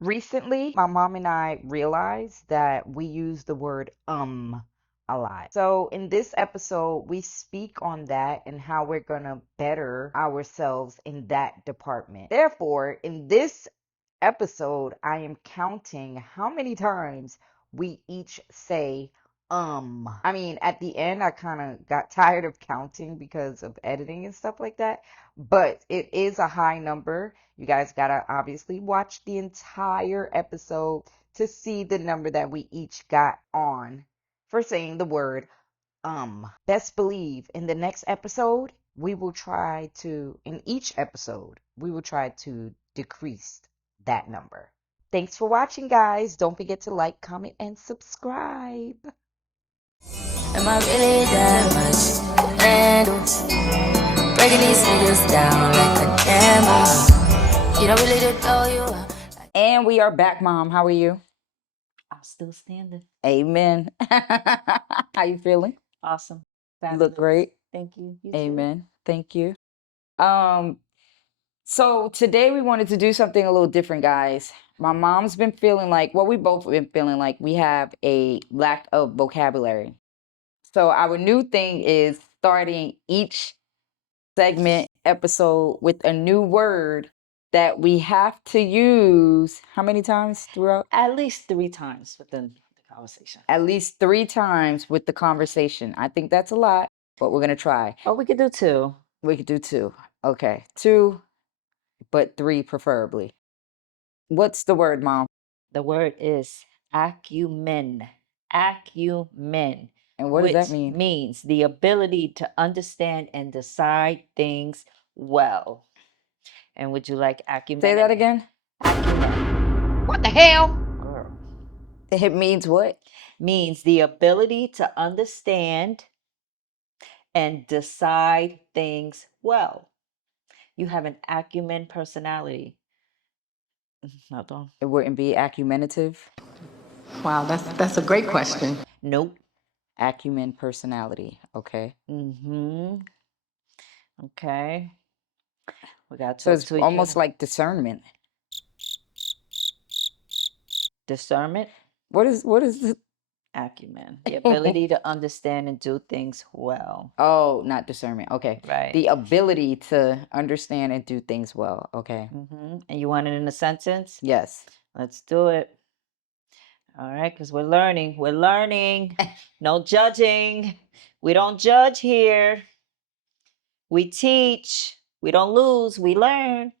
Recently, my mom and I realized that we use the word a lot. So, in this episode, we speak on that and how we're going to better ourselves in that department. Therefore, in this episode, I am counting how many times we each say I mean, at the end, I kind of got tired of counting because of editing and stuff like that, but it is a high number. You guys gotta obviously watch the entire episode to see the number that we each got on for saying the word best believe in the next episode, in each episode, we will try to decrease that number. Thanks for watching, guys. Don't forget to like, comment, and subscribe. Am I really that much? And breaking these niggas down like a camera. You don't really know you. And we are back, Mom. How are you? I'm still standing. Amen. How you feeling? Awesome. You look great. Thank you. You too. Amen. Thank you. So today we wanted to do something a little different, guys. My mom's been feeling like, well, we both been feeling like we have a lack of vocabulary. So our new thing is starting each segment episode with a new word that we have to use how many times throughout? At least 3 times within the conversation. At least 3 times with the conversation. I think that's a lot, but we're going to try. Oh, we could do 2. We could do 2. Okay. 2, but 3 preferably. What's the word, Mom? The word is acumen. Acumen. And what does that which mean? means the ability to understand and decide things well. And would you like acumen? Say that again. Acumen. What the hell? Girl. It means what? Means the ability to understand and decide things well. You have an acumen personality. Hold on. It wouldn't be acumentative. Wow, that's a great question. Nope. Acumen personality. Okay. Mm-hmm. Okay. We got to So talk it's to each almost other. like discernment. Discernment, What is the acumen, the ability to understand and do things well. Oh, not discernment. Okay. Right. The ability to understand and do things well. Okay. Mm-hmm. And you want it in a sentence? Yes. Let's do it. All right, because we're learning. We're learning. No judging. We don't judge here. We teach. We don't lose. We learn.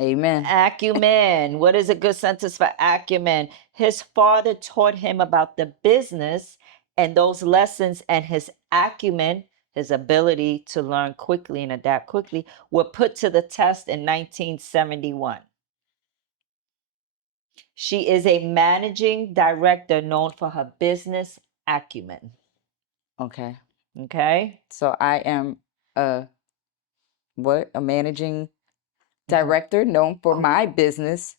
Amen. Acumen. What is a good sentence for acumen? His father taught him about the business, and those lessons and his acumen, his ability to learn quickly and adapt quickly, were put to the test in 1971. She is a managing director known for her business acumen. Okay. Okay. So I am a managing director known for my business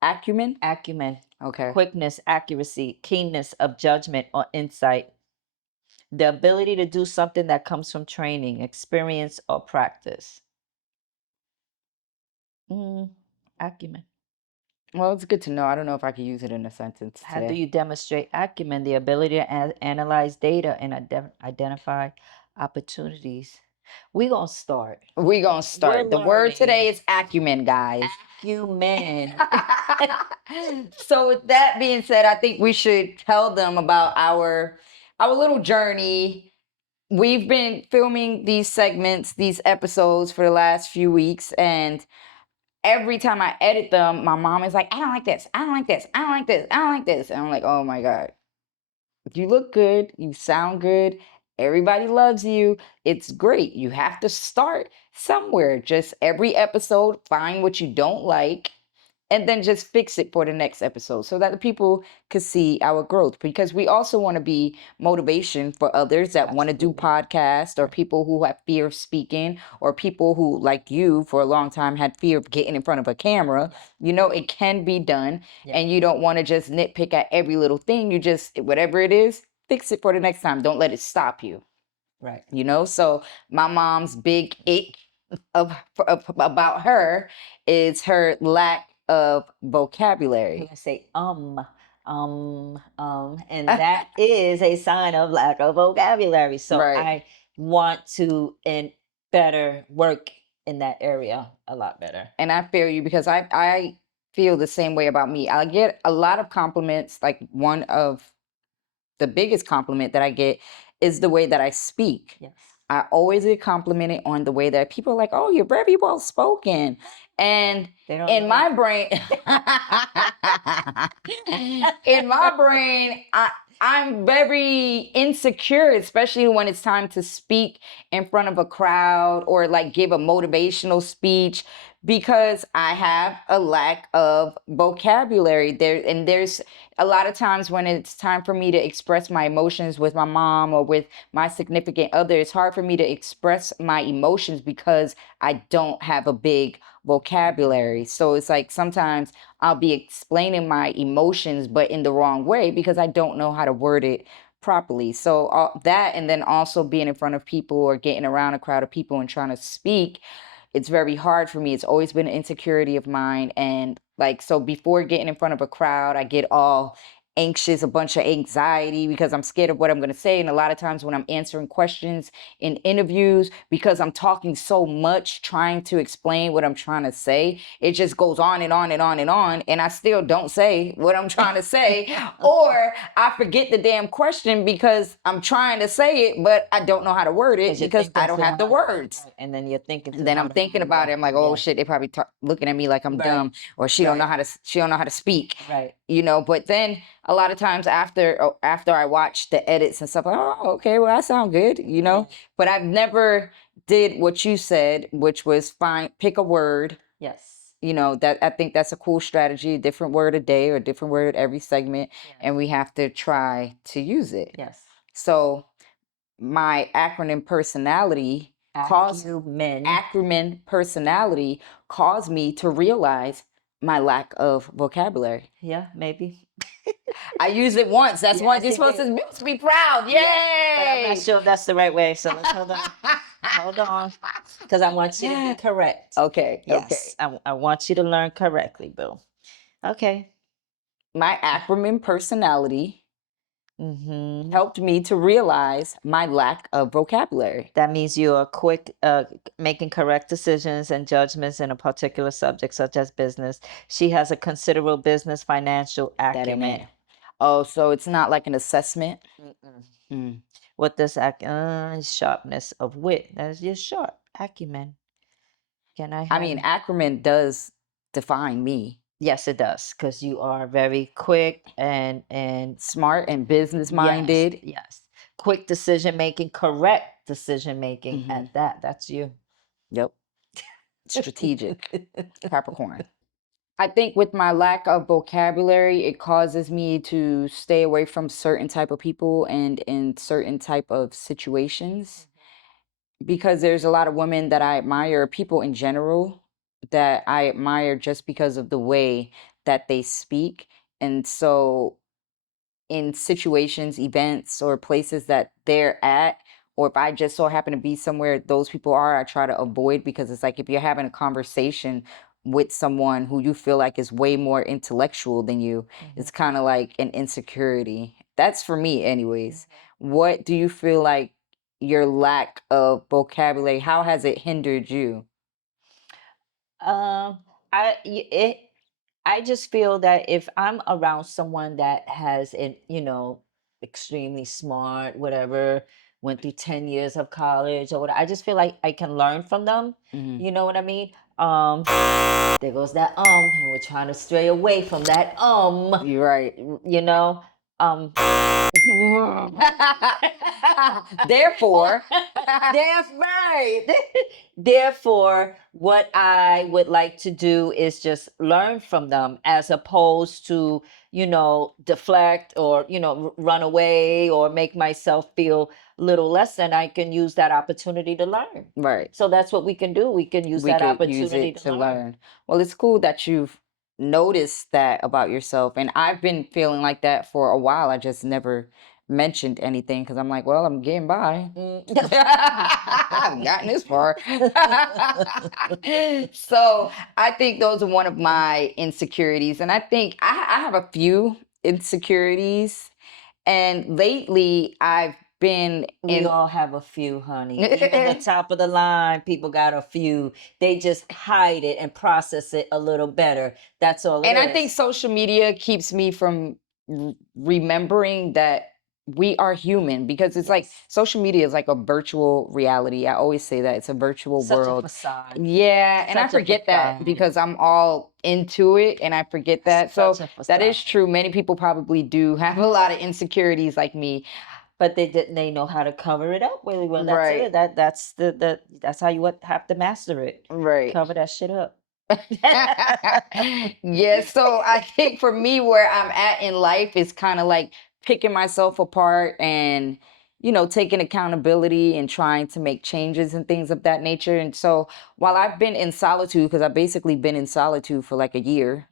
acumen. Acumen. Okay. Quickness, accuracy, keenness of judgment or insight. The ability to do something that comes from training, experience, or practice. Acumen. Well, it's good to know. I don't know if I could use it in a sentence How do today. you demonstrate acumen? The ability to analyze data and identify opportunities. We're going to start. We're going to start. We're The word learning. today is acumen, guys. Acumen. So with that being said, I think we should tell them about our little journey. We've been filming these segments, these episodes for the last few weeks, and every time I edit them, my mom is like, I don't like this, I don't like this, I don't like this, I don't like this. And I'm like, oh my God. You look good, you sound good, everybody loves you. It's great. You have to start somewhere. Just every episode, find what you don't like and then just fix it for the next episode so that the people could see our growth, because we also want to be motivation for others that want to do podcasts, or people who have fear of speaking, or people who, like you, for a long time had fear of getting in front of a camera. You know, it can be done. And you don't want to just nitpick at every little thing. You just, whatever it is, fix it for the next time. Don't let it stop you. Right. You know, so my mom's big ick about her is her lack of I'm vocabulary. gonna say and that is a sign of lack of vocabulary. So Right. I want to better work in that area a lot better. And I feel you because I feel the same way about me. I get a lot of compliments. Like one of the biggest compliment that I get is the way that I speak. Yes. I always get complimented on the way that people are like, oh, you're very well spoken. And They don't in know. my brain, I'm very insecure, especially when it's time to speak in front of a crowd or like give a motivational speech, because I have a lack of vocabulary there. And there's a lot of times when it's time for me to express my emotions with my mom or with my significant other, it's hard for me to express my emotions because I don't have a big vocabulary. So it's like sometimes I'll be explaining my emotions, but in the wrong way because I don't know how to word it properly. So that, and then also being in front of people or getting around a crowd of people and trying to speak, it's very hard for me. It's always been an insecurity of mine. And like, so before getting in front of a crowd, I get all anxious, a bunch of anxiety because I'm scared of what I'm going to say. And a lot of times when I'm answering questions in interviews, because I'm talking so much trying to explain what I'm trying to say, it just goes on and on and on and on. And I still don't say what I'm trying to say, or I forget the damn question because I'm trying to say it, but I don't know how to word it because I don't have the words. Right. And then you're thinking. And then I'm thinking about it. I'm like, oh shit, they probably looking at me like I'm dumb, or she don't know how to speak. Right. You know, but then a lot of times after I watch the edits and stuff, like, oh, okay, well, I sound good, you know. Right. But I've never did what you said, which was pick a word. Yes. You know, that I think that's a cool strategy, a different word a day or a different word every segment. Yes. And we have to try to use it. Yes. So my acronym personality caused me to realize my lack of vocabulary. Yeah, maybe. I used it once. That's one. You're supposed to be proud. Yay! Yeah, but I'm not sure if that's the right way. So let's hold on. Hold on. Because I want you to be correct. Okay. Yes. Okay. I want you to learn correctly, Boo. Okay. My acronym personality helped me to realize my lack of vocabulary. That means you are quick making correct decisions and judgments in a particular subject, such as business. She has a considerable business financial acumen. Oh, so it's not like an assessment? What does sharpness of wit? That's just sharp acumen. Can I mean, acumen does define me. Yes, it does, because you are very quick and smart and business minded. Yes. Quick decision making, correct decision making at that. That's you. Yep. Strategic. Capricorn. I think with my lack of vocabulary, it causes me to stay away from certain type of people and in certain type of situations, because there's a lot of women that I admire, people in general that I admire just because of the way that they speak. And so in situations, events, or places that they're at, or if I just so happen to be somewhere those people are, I try to avoid, because it's like if you're having a conversation with someone who you feel like is way more intellectual than you, it's kind of like an insecurity. That's for me anyways. What do you feel like your lack of vocabulary, how has it hindered you? I just feel that if I'm around someone that has extremely smart, whatever, went through 10 years of college or whatever, I just feel like I can learn from them. You know what I mean? There goes that and we're trying to stray away from that You're right. you know. Therefore, That's right. Therefore, what I would like to do is just learn from them, as opposed to, deflect or, run away or make myself feel little less than. I can use that opportunity to learn. Right. So that's what we can do. We can use that opportunity to learn. Well, it's cool that you've noticed that about yourself. And I've been feeling like that for a while. I just never mentioned anything because I'm like, well, I'm getting by. Mm. I've gotten this far. So I think those are one of my insecurities. And I think I have a few insecurities. And lately I've been We in. all have a few, honey. Even the top of the line, people got a few. They just hide it and process it a little better. That's all it And is. I think social media keeps me from remembering that we are human, because it's like Yes. social media is like a virtual reality. I always say that it's a virtual Such a world. facade. Yeah, and I Such a forget that facade. because I'm all into it and I forget that. So Such a that is facade. true. Many people probably do have a lot of insecurities like me. But they know how to cover it up really well. That's Right. it. That's how you have to master it. Right. Cover that shit up. Yeah, so I think for me, where I'm at in life is kind of like picking myself apart and, taking accountability and trying to make changes and things of that nature. And so while I've been in solitude, because I've basically been in solitude for like a year,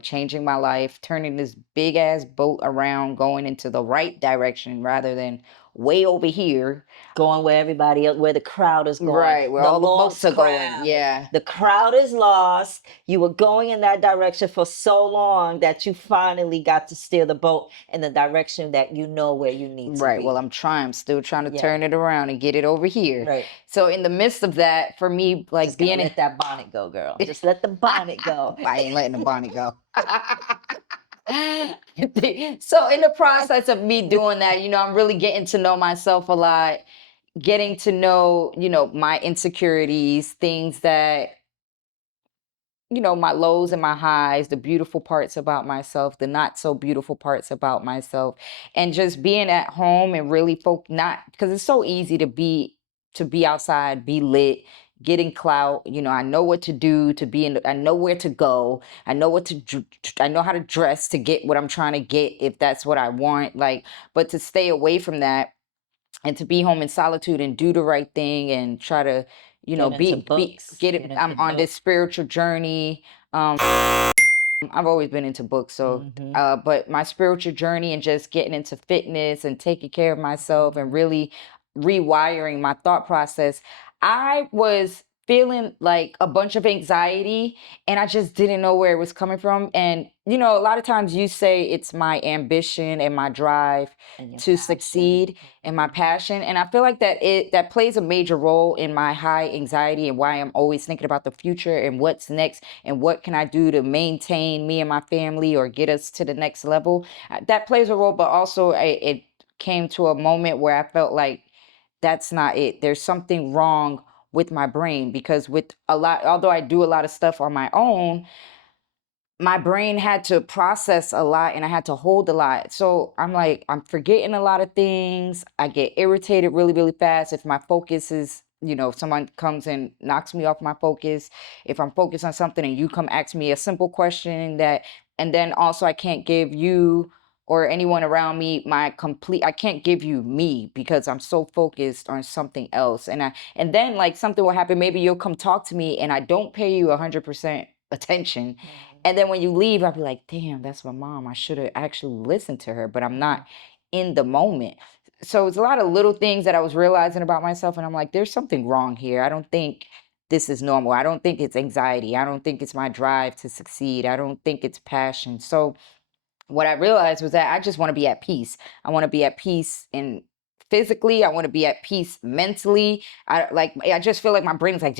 changing my life, turning this big ass boat around, going into the right direction rather than way over here. Going where everybody else, where the crowd is going. Right, where The all the boats lost are going. crowd. Yeah. The crowd is lost. You were going in that direction for so long that you finally got to steer the boat in the direction that you know where you need to Right. be. Well, I'm still trying to Yeah. turn it around and get it over here. Right. So in the midst of that, for me, like Just gotta being let that bonnet go, girl. Just let the bonnet go. I ain't letting the bonnet go. So in the process of me doing that, I'm really getting to know myself a lot, getting to know, my insecurities, things that, my lows and my highs, the beautiful parts about myself, the not so beautiful parts about myself, and just being at home and really not, because it's so easy to be outside, be lit, getting clout. I know what to do to be I know where to go. I know I know how to dress to get what I'm trying to get if that's what I want. Like, but to stay away from that and to be home in solitude and do the right thing and try to, Get into books. get Get it. into I'm on this books. spiritual journey. I've always been into books, so but my spiritual journey and just getting into fitness and taking care of myself and really rewiring my thought process. I was feeling like a bunch of anxiety and I just didn't know where it was coming from. And a lot of times you say it's my ambition and my drive And your to passion. succeed and my passion. And I feel like that plays a major role in my high anxiety and why I'm always thinking about the future and what's next and what can I do to maintain me and my family or get us to the next level. That plays a role, but also it came to a moment where I felt like that's not it. There's something wrong with my brain, because although I do a lot of stuff on my own, my brain had to process a lot and I had to hold a lot. So I'm like, I'm forgetting a lot of things. I get irritated really, really fast if my focus is, if someone comes and knocks me off my focus, if I'm focused on something and you come ask me a simple question and then also I can't give you or anyone around me I can't give you me because I'm so focused on something else. And then like something will happen. Maybe you'll come talk to me and I don't pay you 100% attention. And then when you leave, I'll be like, damn, that's my mom. I should have actually listened to her, but I'm not in the moment. So it's a lot of little things that I was realizing about myself. And I'm like, there's something wrong here. I don't think this is normal. I don't think it's anxiety. I don't think it's my drive to succeed. I don't think it's passion. So what I realized was that I just want to be at peace. I want to be at peace in physically. I want to be at peace mentally. I just feel like my brain is like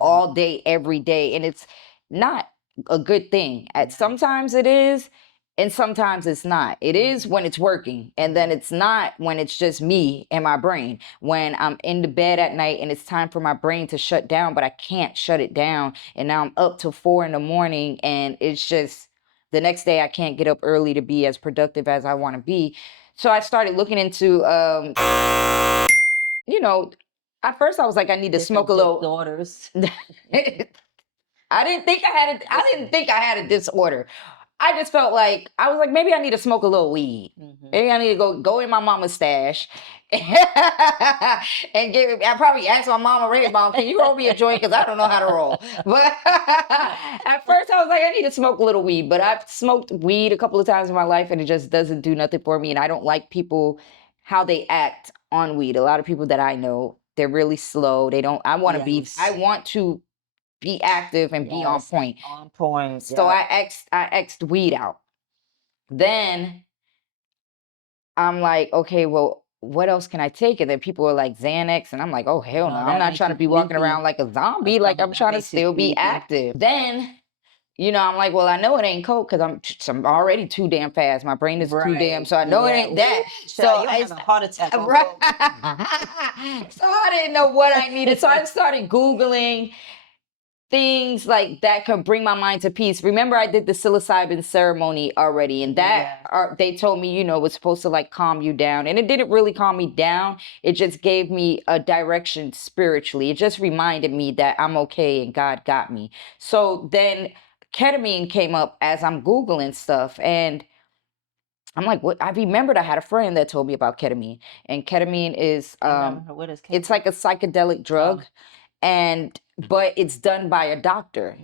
all day, every day. And it's not a good thing. Sometimes it is, and sometimes it's not. It is when it's working, and then it's not when it's just me and my brain. When I'm in the bed at night and it's time for my brain to shut down, but I can't shut it down. And now I'm up till 4 a.m. and it's just the next day I can't get up early to be as productive as I want to be. So I started looking into, at first I was like, I need to smoke a little. Daughters. I didn't think I had a disorder. I just felt like, I was like, maybe I need to smoke a little weed. Maybe I need to go in my mama's stash and I probably asked my mama, "Ray, Mom, can you roll me a joint? Because I don't know how to roll." But at first I was like, I need to smoke a little weed. But I've smoked weed a couple of times in my life and it just doesn't do nothing for me. And I don't like people, how they act on weed. A lot of people that I know, they're really slow. They don't, I want to be, I want to be active and be on point. On point. So I X'd weed out. Then I'm like, okay, well, what else can I take? And then people are like Xanax, and I'm like, oh hell no, I'm not trying to be walking around like a zombie. Like I'm trying to still be active. Then, I'm like, well, I know it ain't coke because I'm already too damn fast. My brain is too damn, so I know it ain't that. So I have a heart attack. Right. So I didn't know what I needed. So I started Googling things like that could bring my mind to peace. Remember, I did the psilocybin ceremony already, and that they told me, it was supposed to like calm you down, and it didn't really calm me down. It just gave me a direction spiritually. It just reminded me that I'm okay and God got me. So then ketamine came up as I'm Googling stuff, and I'm like, what? I remembered I had a friend that told me about ketamine, and ketamine is what is ketamine? It's like a psychedelic drug. But it's done by a doctor.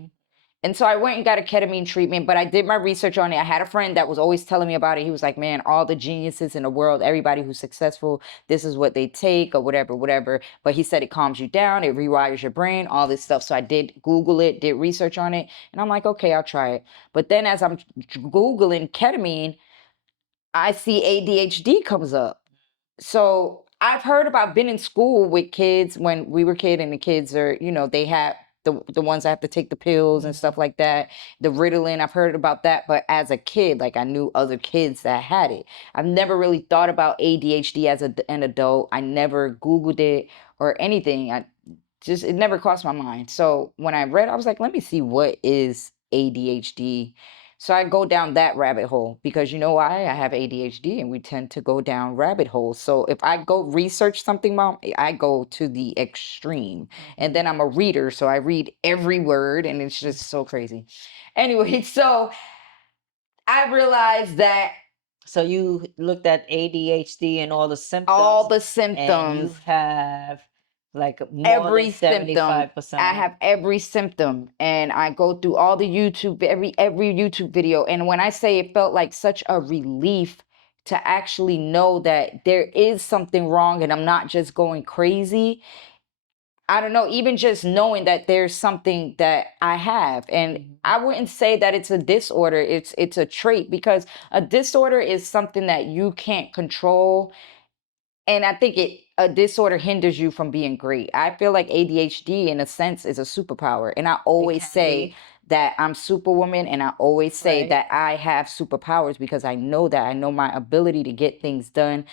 And so I went and got a ketamine treatment, but I did my research on it. I had a friend that was always telling me about it. He was like, man, all the geniuses in the world, everybody who's successful, this is what they take or whatever. But he said it calms you down, it rewires your brain, all this stuff. So I did Google it, did research on it. And I'm like, okay, I'll try it. But then as I'm Googling ketamine, I see ADHD comes up. So I've heard about, been in school with kids when we were kids, and the kids are, they have the ones that have to take the pills and stuff like that. The Ritalin, I've heard about that. But as a kid, like I knew other kids that had it. I've never really thought about ADHD as an adult. I never Googled it or anything. It never crossed my mind. So when I read, I was like, let me see what is ADHD. So I go down that rabbit hole because you know why? I have ADHD and we tend to go down rabbit holes. So if I go research something, Mom, I go to the extreme. And then I'm a reader, so I read every word and it's just so crazy. Anyway, so I realized that. So you looked at ADHD and all the symptoms. All the symptoms. And you have like more every than 75%. symptom. I have every symptom, and I go through all the every YouTube video. And when I say it felt like such a relief to actually know that there is something wrong and I'm not just going crazy. I don't know, even just knowing that there's something that I have. And I wouldn't say that it's a disorder, it's a trait, because a disorder is something that you can't control. And I think a disorder hinders you from being great. I feel like ADHD, in a sense, is a superpower. And I always say that I'm Superwoman, and I always say that I have superpowers because I know that. I know my ability to get things done.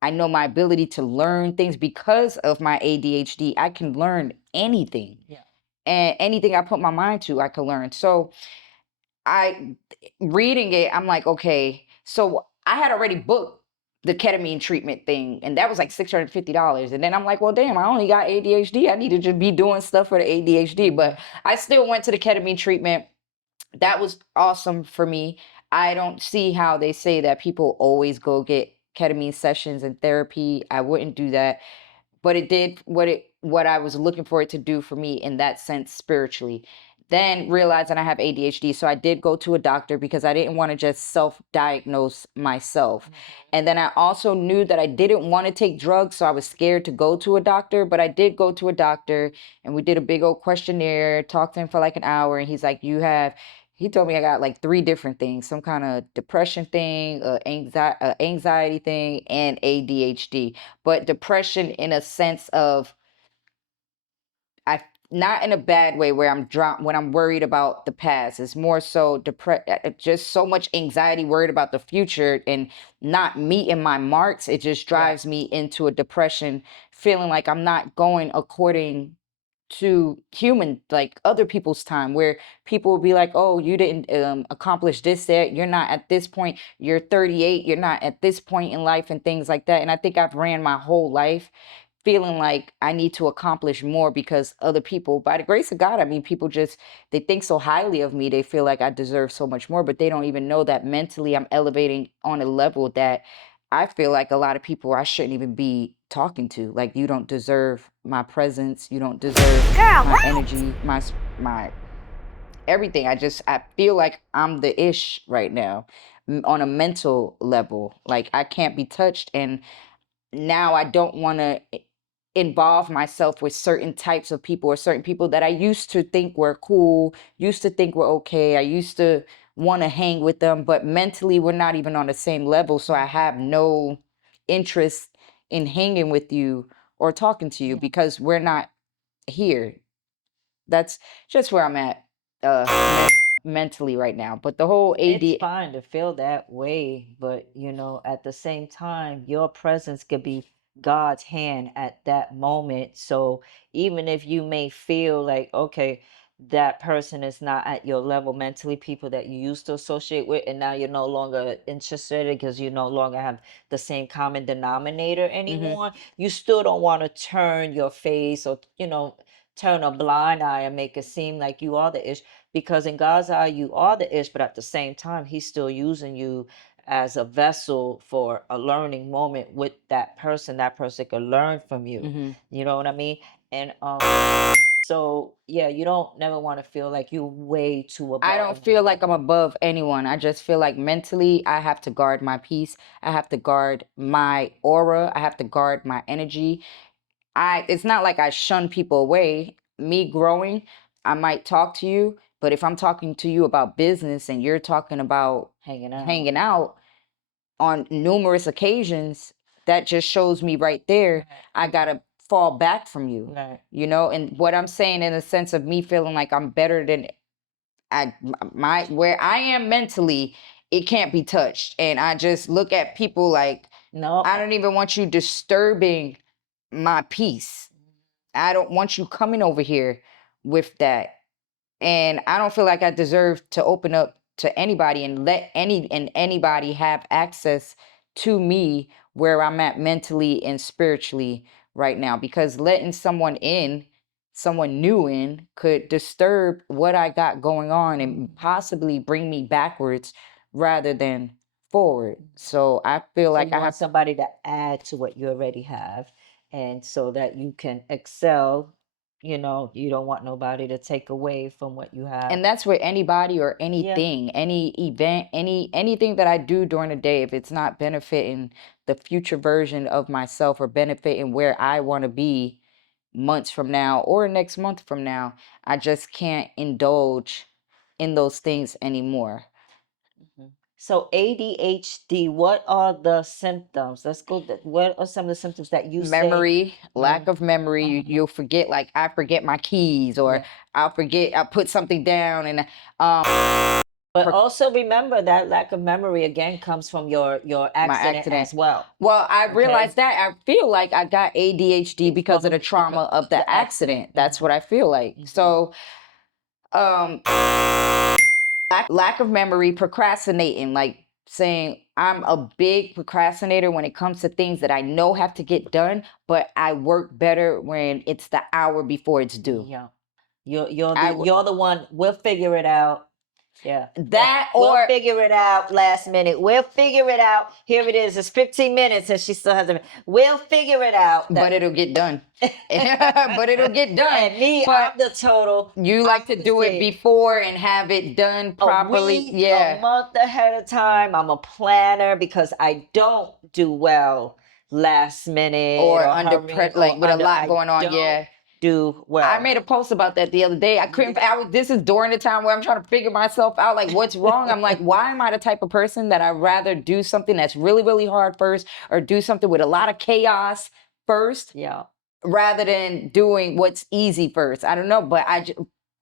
I know my ability to learn things because of my ADHD. I can learn anything. Yeah. And anything I put my mind to, I can learn. So reading it, I'm like, okay. So I had already booked the ketamine treatment thing, and that was like $650. And then I'm like, well, damn, I only got ADHD. I need to just be doing stuff for the ADHD. But I still went to the ketamine treatment. That was awesome for me. I don't see how they say that people always go get ketamine sessions and therapy. I wouldn't do that. But it did what I was looking for it to do for me in that sense spiritually. Then realized that I have ADHD. So I did go to a doctor because I didn't want to just self-diagnose myself. And then I also knew that I didn't want to take drugs. So I was scared to go to a doctor. But I did go to a doctor, and we did a big old questionnaire, talked to him for like an hour. And he's like, he told me I got like 3 different things, some kind of depression thing, anxiety thing, and ADHD. But depression in a sense of, not in a bad way where when I'm worried about the past. It's more so just so much anxiety, worried about the future and not meeting my marks. It just drives me into a depression, feeling like I'm not going according to like other people's time, where people will be like, oh, you didn't accomplish this yet, you're not at this point, you're 38, you're not at this point in life, and things like that. And I think I've ran my whole life feeling like I need to accomplish more because other people, by the grace of God, I mean, people just, they think so highly of me. They feel like I deserve so much more, but they don't even know that mentally I'm elevating on a level that I feel like a lot of people I shouldn't even be talking to. Like, you don't deserve my presence. You don't deserve my energy, my everything. I feel like I'm the ish right now on a mental level. Like, I can't be touched. And now I don't want to involve myself with certain types of people or certain people that I used to think were cool, used to think were okay. I used to want to hang with them, but mentally we're not even on the same level. So I have no interest in hanging with you or talking to you because we're not here. That's just where I'm at mentally right now. But the whole It's AD, fine to feel that way, but at the same time, your presence could be God's hand at that moment. So even if you may feel like, okay, that person is not at your level mentally, people that you used to associate with, and now you're no longer interested because you no longer have the same common denominator anymore, you still don't want to turn your face or, turn a blind eye and make it seem like you are the issue, because in God's eye you are the ish, but at the same time He's still using you as a vessel for a learning moment with that person. That person could learn from you. You know what I mean? And so yeah, you don't never want to feel like you're way too above. I don't feel like I'm above anyone. I just feel like mentally I have to guard my peace. I have to guard my aura. I have to guard my energy. It's not like I shun people away. Me growing, I might talk to you, but if I'm talking to you about business and you're talking about hanging out on numerous occasions, that just shows me right there I gotta fall back from you. Right. And what I'm saying in the sense of me feeling like I'm better than where I am mentally, it can't be touched. And I just look at people like, No. I don't even want you disturbing my peace. I don't want you coming over here with that. And I don't feel like I deserve to open up to anybody and let anybody have access to me where I'm at mentally and spiritually right now, because letting someone new in could disturb what I got going on and possibly bring me backwards rather than forward. So I feel like you I want have somebody to add to what you already have, and so that you can excel. You don't want nobody to take away from what you have. and that's with anybody or Yeah. anything, any event, anything that I do during the day. If it's not benefiting the future version of myself or benefiting where I want to be months from now or next month from now, I just can't indulge in those things anymore. So ADHD, what are the symptoms? Let's go. What are some of the symptoms that you say? Memory, lack of memory. You'll forget, like I forget my keys, or Yeah. I'll put something down, and But also remember that lack of memory again comes from your my accident as well. Well, I realized that I feel like I got ADHD because of the trauma of the accident. That's what I feel like. So, lack of memory, procrastinating, like saying I'm a big procrastinator when it comes to things that I know have to get done, but I work better when it's the hour before it's due. Yeah. You're the one. We'll figure it out. Yeah. We'll figure it out last minute. We'll figure it out. Here it is. It's 15 minutes and she still hasn't. We'll figure it out. But it'll get done. But it'll get done. And me, but I'm the total. You like to do it before and have it done properly. A week, a month ahead of time. I'm a planner because I don't do well last minute or under like with a lot going on. Yeah. Do well. I made a post about that the other day. I couldn't. This is during the time where I'm trying to figure myself out, like what's wrong. I'm like, why am I the type of person that I'd rather do something that's really, really hard first, or do something with a lot of chaos first, rather than doing what's easy first? I don't know, but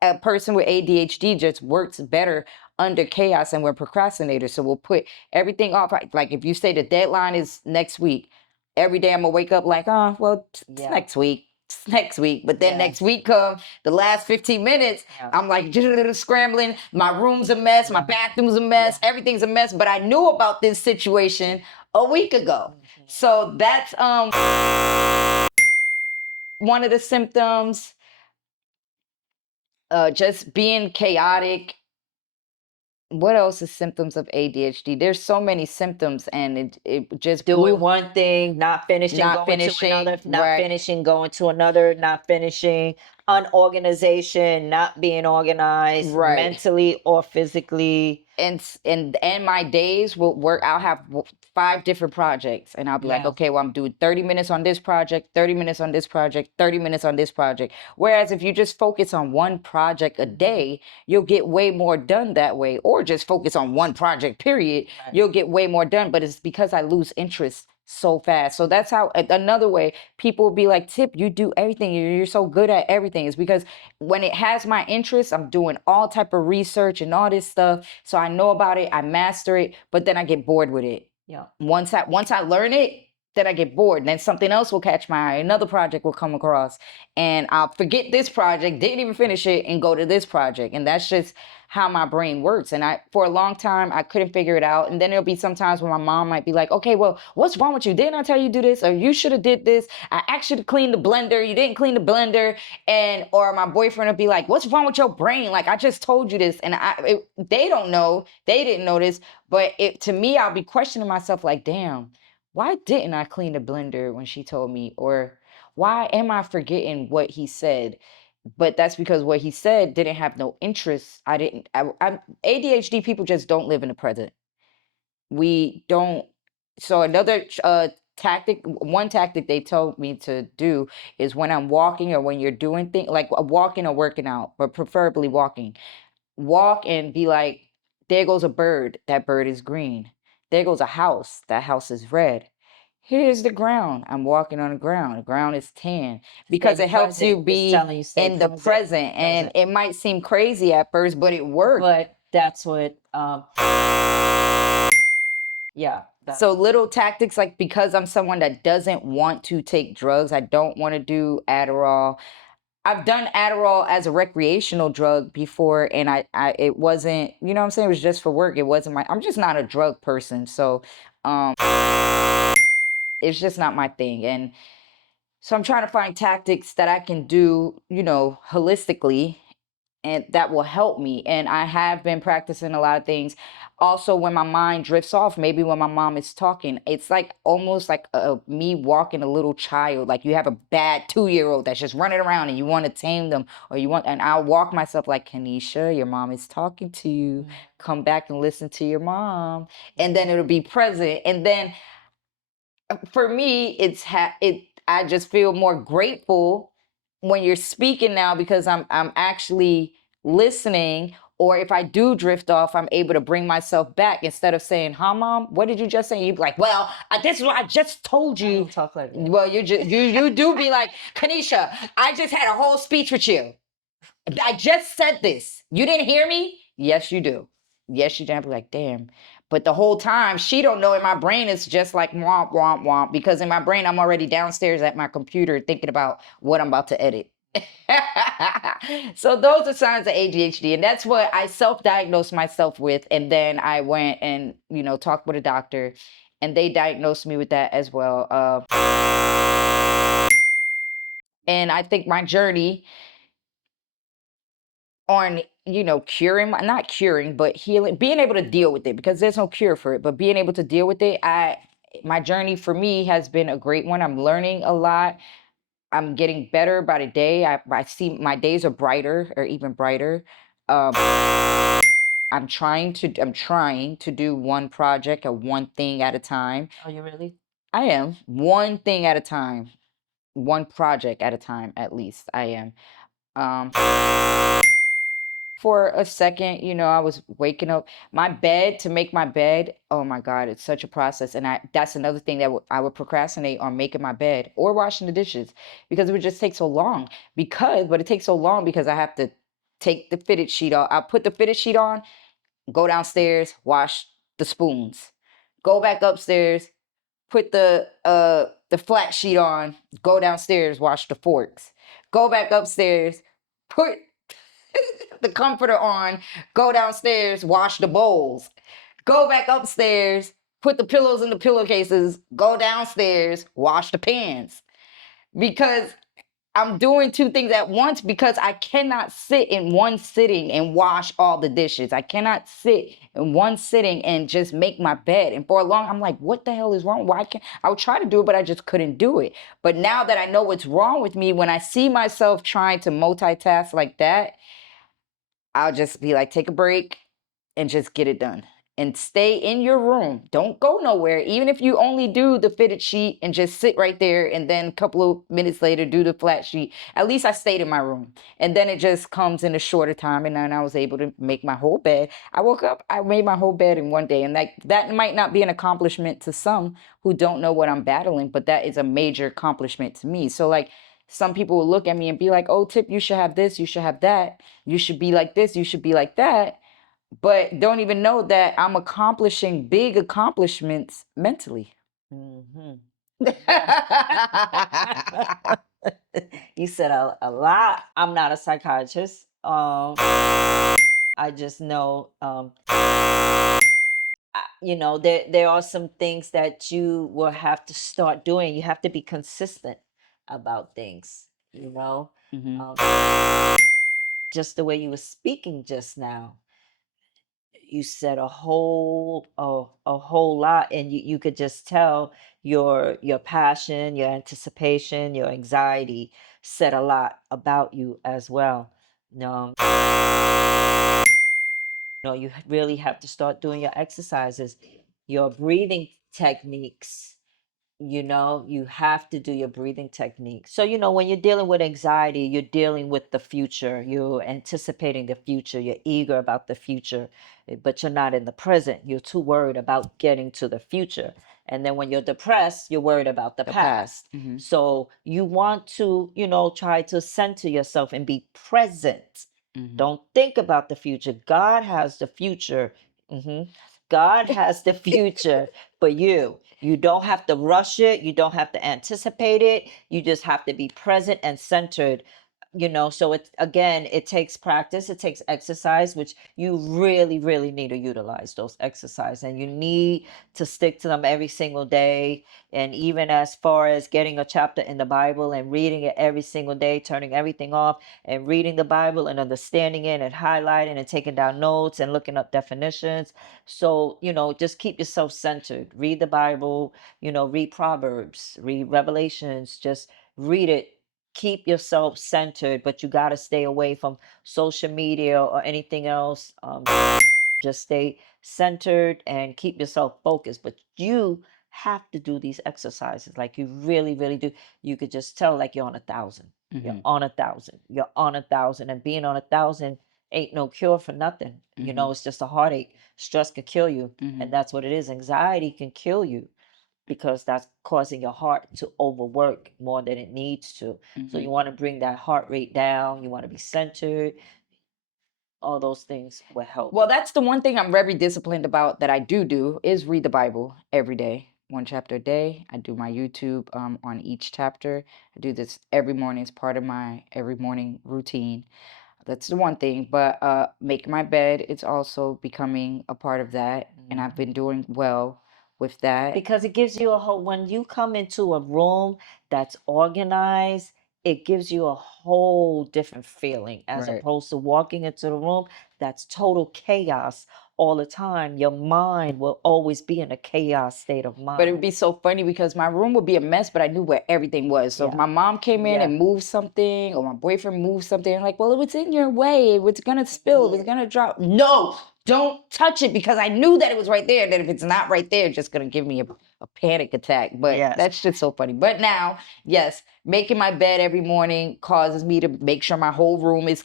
a person with ADHD just works better under chaos, and we're procrastinators, so we'll put everything off. Like if you say the deadline is next week, every day I'm gonna wake up like, oh, well, it's next week. Next week, but then next week come the last 15 minutes, I'm like scrambling. My room's a mess, my bathroom's a mess, everything's a mess. But I knew about this situation a week ago, so that's one of the symptoms. Just being chaotic. What else is symptoms of ADHD? There's so many symptoms, and it just Doing one thing, not finishing, not going to finishing, another, not right. finishing, going to another, not finishing, unorganization, not being organized, Right. mentally or physically. And my days will work. I'll have 5 different projects, and I'll be like, Yeah. okay, well, I'm doing 30 minutes on this project, 30 minutes on this project, 30 minutes on this project. Whereas if you just focus on one project a day, you'll get way more done that way. Or just focus on one project, period. Right. You'll get way more done. But it's because I lose interest so fast. So that's how, another way people will be like, Tip, you do everything. You're so good at everything. It's because when it has my interest, I'm doing all type of research and all this stuff. So I know about it, I master it, but then I get bored with it. Yeah. Once I learn it, then I get bored. And then something else will catch my eye. Another project will come across, and I'll forget this project, didn't even finish it, and go to this project. And that's just how my brain works. And for a long time, I couldn't figure it out. And then there'll be sometimes when my mom might be like, okay, well, what's wrong with you? Didn't I tell you to do this? Or you should have did this. I asked you to clean the blender. You didn't clean the blender. Or my boyfriend will be like, what's wrong with your brain? Like, I just told you this. And they don't know. They didn't know this. But to me, I'll be questioning myself like, damn, why didn't I clean the blender when she told me? Or why am I forgetting what he said? But that's because what he said didn't have no interest. I'm ADHD people just don't live in the present. We don't. So another one tactic they told me to do is when I'm walking or when you're doing things like walking or working out, but preferably walking. Walk and be like, there goes a bird. That bird is green. There goes a house. That house is red. Here's the ground. I'm walking on the ground. The ground is tan, because it helps you be in the present. And it might seem crazy at first, but it works. But that's what, yeah. So little tactics, like, because I'm someone that doesn't want to take drugs, I don't want to do Adderall. I've done Adderall as a recreational drug before, and it wasn't, you know what I'm saying? It was just for work. It wasn't I'm just not a drug person. So, it's just not my thing. And so I'm trying to find tactics that I can do, holistically, and that will help me. And I have been practicing a lot of things. Also, when my mind drifts off, maybe when my mom is talking, it's like almost like me walking a little child. Like you have a bad 2-year-old that's just running around and you want to tame them, and I'll walk myself like, Kanisha, your mom is talking to you. Come back and listen to your mom. And then it'll be present. And then for me, I just feel more grateful when you're speaking now, because I'm actually listening. Or if I do drift off, I'm able to bring myself back instead of saying, "Huh, mom? What did you just say?" You'd be like, "Well, this is what I just told you." I don't talk like that. Well, you do be like, "Kanisha, I just had a whole speech with you. I just said this. You didn't hear me?" Yes, you do. Yes, you do. I'd be like, damn. But the whole time, she don't know in my brain it's just like womp, womp, womp. Because in my brain, I'm already downstairs at my computer thinking about what I'm about to edit. So those are signs of ADHD. And that's what I self-diagnosed myself with. And then I went and, talked with a doctor. And they diagnosed me with that as well. And I think my journey on curing not curing but healing, being able to deal with it, because there's no cure for it, but being able to deal with it, my journey for me has been a great one. I'm learning a lot. I'm getting better by the day. I see my days are brighter, or even brighter. I'm trying to do one project or one thing at a time. Are you really? I am. One thing at a time, one project at a time, at least I am. For a second, I was waking up to make my bed. Oh my God, it's such a process. And that's another thing that I would procrastinate on, making my bed or washing the dishes, because it would just take so long. But it takes so long because I have to take the fitted sheet off. I put the fitted sheet on, go downstairs, wash the spoons, go back upstairs, put the flat sheet on, go downstairs, wash the forks, go back upstairs, put the comforter on, go downstairs, wash the bowls, go back upstairs, put the pillows in the pillowcases, go downstairs, wash the pans. Because I'm doing two things at once because I cannot sit in one sitting and wash all the dishes. I cannot sit in one sitting and just make my bed. And for a long, I'm like, what the hell is wrong? Why can't I would try to do it, but I just couldn't do it. But now that I know what's wrong with me, when I see myself trying to multitask like that, I'll just be like, take a break and just get it done. And stay in your room. Don't go nowhere. Even if you only do the fitted sheet and just sit right there and then a couple of minutes later do the flat sheet. At least I stayed in my room. And then it just comes in a shorter time. And then I was able to make my whole bed. I woke up, I made my whole bed in one day. And that might not be an accomplishment to some who don't know what I'm battling, but that is a major accomplishment to me. So like, some people will look at me and be like, oh, Tip, you should have this, you should have that. You should be like this, you should be like that. But don't even know that I'm accomplishing big accomplishments mentally. Mhm. You said a lot. I'm not a psychiatrist. I just know, there are some things that you will have to start doing. You have to be consistent about things, Mhm. just the way you were speaking just now. You said a whole lot, and you could just tell your passion, your anticipation, your anxiety said a lot about you as well. um, you really have to start doing your exercises, your breathing techniques. You have to do your breathing technique. So, when you're dealing with anxiety, you're dealing with the future. You're anticipating the future. You're eager about the future, but you're not in the present. You're too worried about getting to the future. And then when you're depressed, you're worried about the The past. past. Mhm. So you want to, try to center yourself and be present. Mhm. Don't think about the future. God has the future. God has the future for you. You don't have to rush it. You don't have to anticipate it. You just have to be present and centered. So it takes practice, it takes exercise, which you really, really need to utilize those exercises, and you need to stick to them every single day. And even as far as getting a chapter in the Bible and reading it every single day, turning everything off and reading the Bible and understanding it and highlighting and taking down notes and looking up definitions. So, just keep yourself centered. Read the Bible, read Proverbs, read Revelations, just read it. Keep yourself centered, but you got to stay away from social media or anything else. Just stay centered and keep yourself focused. But you have to do these exercises. Like you really, really do. You could just tell like you're on 1,000. You're Mhm. on 1,000. You're on 1,000. And being on 1,000 ain't no cure for nothing. Mhm. It's just a heartache. Stress could kill you. Mhm. And that's what it is. Anxiety can kill you because that's causing your heart to overwork more than it needs to. So you Mhm. want to bring that heart rate down. You want to be centered. All those things will help. Well, that's the one thing I'm very disciplined about that I do is read the Bible every day, one chapter a day. I do my YouTube on each chapter. I do this every morning. It's part of my every morning routine. That's the one thing. But making my bed, it's also becoming a part of that. And I've been doing well with that. Because it gives you a whole, when you come into a room that's organized, it gives you a whole different feeling as Right. opposed to walking into the room that's total chaos all the time. Your mind will always be in a chaos state of mind. But it would be so funny because my room would be a mess, but I knew where everything was. So if Yeah. my mom came in Yeah. and moved something, or my boyfriend moved something, I'm like, well, it was in your way. It was gonna spill. It was gonna drop. No, don't touch it, because I knew that it was right there. That if it's not right there, it's just gonna give me a panic attack. But Yes. that's just so funny. But now, yes, making my bed every morning causes me to make sure my whole room is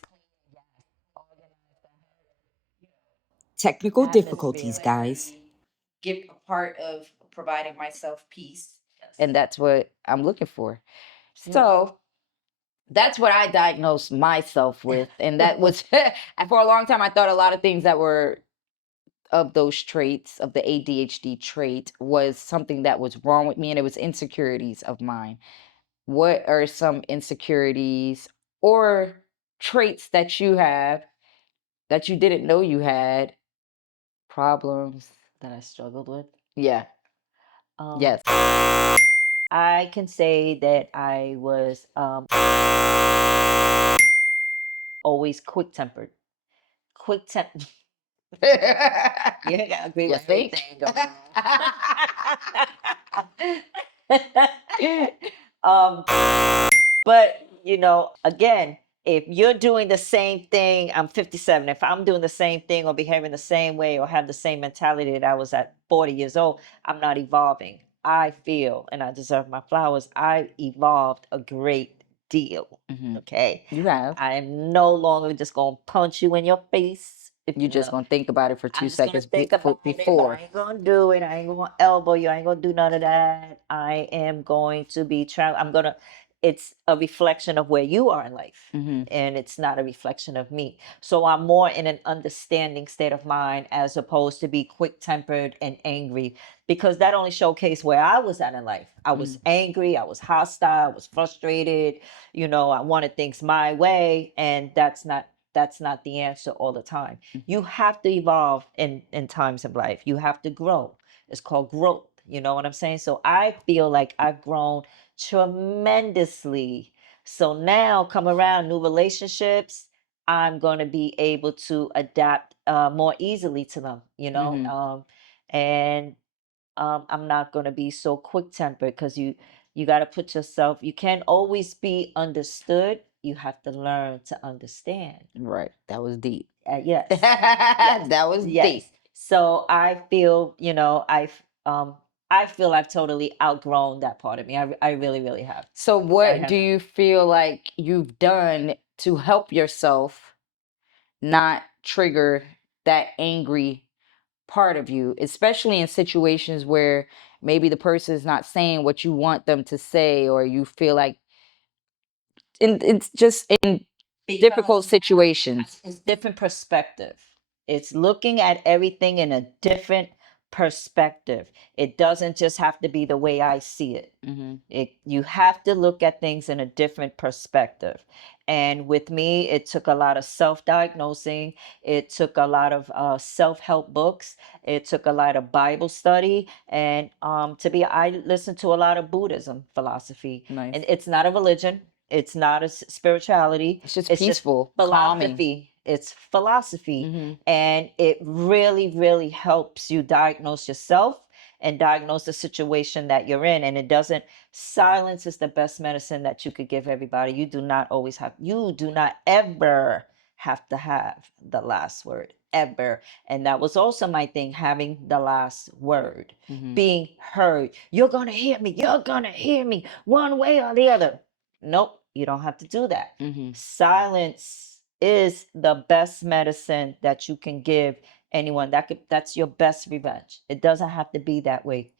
technical difficulties, guys. Give a part of providing myself peace. And that's what I'm looking for. So that's what I diagnosed myself with. And that was, for a long time, I thought a lot of things that were of those traits, of the ADHD trait, was something that was wrong with me. And it was insecurities of mine. What are some insecurities or traits that you have that you didn't know you had? Problems that I struggled with. Yeah. Um, Yes. I can say that I was always quick-tempered. Quick-tempered. You ain't gotta agree You with think? everything going on. But again, if you're doing the same thing, I'm 57. If I'm doing the same thing or behaving the same way or have the same mentality that I was at 40 years old, I'm not evolving. I feel, and I deserve my flowers, I evolved a great deal. Okay. You have. I am no longer just gonna punch you in your face. You're just going to think about it for I'm 2 just gonna seconds think about it, but before. I ain't gonna do it. I ain't gonna elbow you. I ain't gonna do none of that. I am going to be it's a reflection of where you are in life. And it's not a reflection of me. So I'm more in an understanding state of mind as opposed to be quick tempered and angry, because that only showcased where I was at in life. I was angry, I was hostile, I was frustrated, I wanted things my way, and that's not the answer all the time. You have to evolve in times of life. You have to grow. It's called growth. You know what I'm saying? So I feel like I've grown tremendously. So now come around new relationships, I'm going to be able to adapt more easily to them, and I'm not going to be so quick tempered, because you got to put yourself, you can't always be understood. You have to learn to understand. Right. That was deep. Yes. Yes. That was Yes. deep. So I feel, I feel I've totally outgrown that part of me. I really, really have. So, I what do haven't. you feel like you've done to help yourself not trigger that angry part of you, especially in situations where maybe the person is not saying what you want them to say, or you feel like it's just in difficult Because situations? it's different perspective. It's looking at everything in a different perspective. It doesn't just have to be the way I see it. You have to look at things in a different perspective. And with me, it took a lot of self-diagnosing. It took a lot of self-help books. It took a lot of Bible study. And I listened to a lot of Buddhism philosophy. Nice. And it's not a religion. It's not a spirituality. It's just It's just peaceful, calming. philosophy. It's philosophy. And it really, really helps you diagnose yourself and diagnose the situation that you're in. And it doesn't, silence is the best medicine that you could give everybody. You do not ever have to have the last word, ever. And that was also my thing, having the last word, being heard. You're going to hear me. You're going to hear me one way or the other. Nope, you don't have to do that. Silence is the best medicine that you can give anyone. That's your best revenge. It doesn't have to be that way.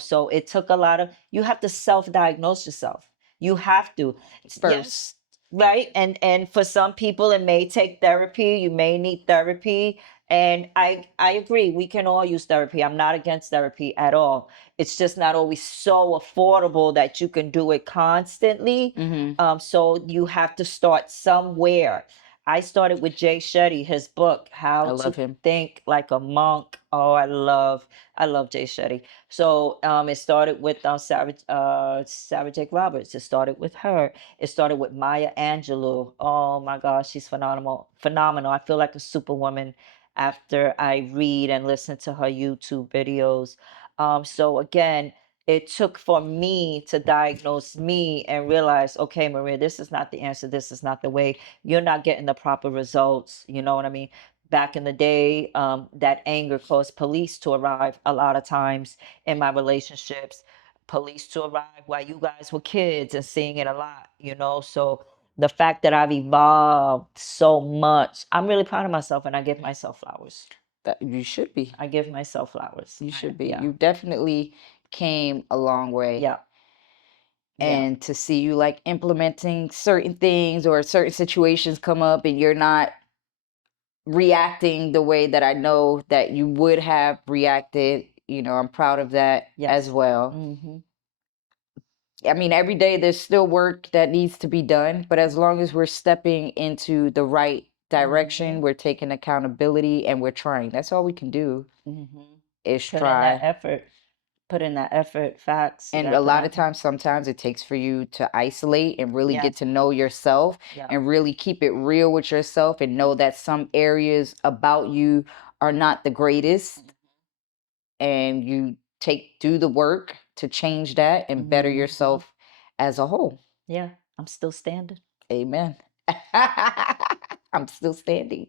So it took a lot of, you have to self-diagnose yourself. You have to. Yes, First. right? And for some people it may take therapy. You may need therapy. And I agree, we can all use therapy. I'm not against therapy at all. It's just not always so affordable that you can do it constantly. So you have to start somewhere. I started with Jay Shetty, his book, How I to love him. Think Like a Monk. Oh, I love Jay Shetty. So it started with Sarah Jake Roberts. It started with her. It started with Maya Angelou. Oh my gosh, she's phenomenal. Phenomenal. I feel like a superwoman after I read and listen to her YouTube videos. So again, it took for me to diagnose me and realize, okay, Maria, this is not the answer. This is not the way. You're not getting the proper results. You know what I mean? Back in the day, that anger caused police to arrive a lot of times in my relationships. Police to arrive while you guys were kids, and seeing it a lot. So the fact that I've evolved so much, I'm really proud of myself, and I give myself flowers. That you should be. I give myself flowers. You should be. Yeah. You definitely came a long way. Yeah. And to see you like implementing certain things, or certain situations come up and you're not reacting the way that I know that you would have reacted, I'm proud of that as well. I mean, every day there's still work that needs to be done, but as long as we're stepping into the right direction, we're taking accountability and we're trying. That's all we can do is Put in that try. effort. Put in that effort, facts. You And gotta a put lot of in. times, sometimes it takes for you to isolate and really Yes. get to know yourself Yeah. and really keep it real with yourself and know that some areas about you are not the greatest. And you do the work to change that and better yourself as a whole. Yeah, I'm still standing. Amen. I'm still standing.